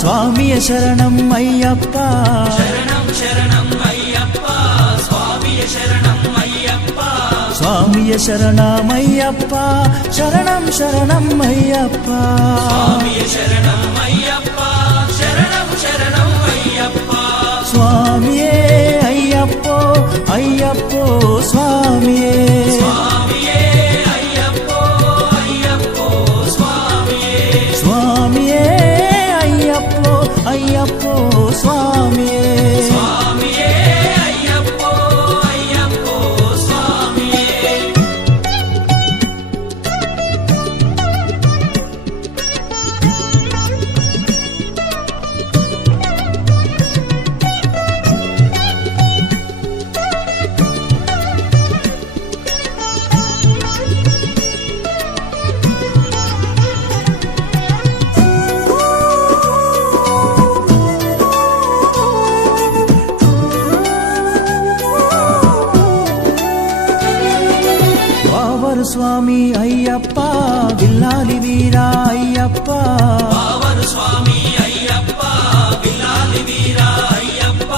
స్వామియే శరణం అయ్యప్ప శరణం శరణం అయ్యప్ప స్వామియే శరణం అయ్యప్ప స్వామియే శరణమయ్యప్ప శరణం శరణం అయ్యప్ప స్వామియే శరణం అయ్యప్ప శరణం శరణం అయ్యప్ప స్వామియే అయ్యప్పో అయ్యప్పో స్వామియే స్వామియే అయ్యప్పో అయ్యప్పో స్వామియే స్వామియే అయ్యప్పో అయ్యప్పో స్వామియే స్వామియే అయ్యప్పో అయ్యప్పో స్వామియే వావరు స్వామి అయ్యప్ప విల్లాలి వీరా అయ్యప్ప పావరు స్వామి అయ్యప్ప విల్లాలి వీరా అయ్యప్ప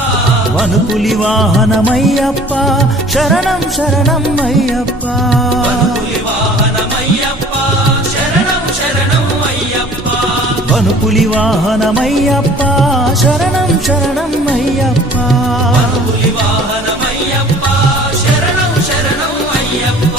వనుపులి వాహనమయ్యప్ప శరణం శరణం అయ్యప్ప పులి వాహనమయ్యప్ప శరణం శరణం అయ్యప్ప వనుపులి వాహనమయ్యప్ప శరణం శరణం అయ్యప్ప పులి వాహనమయ్యప్ప శరణం శరణం అయ్యప్ప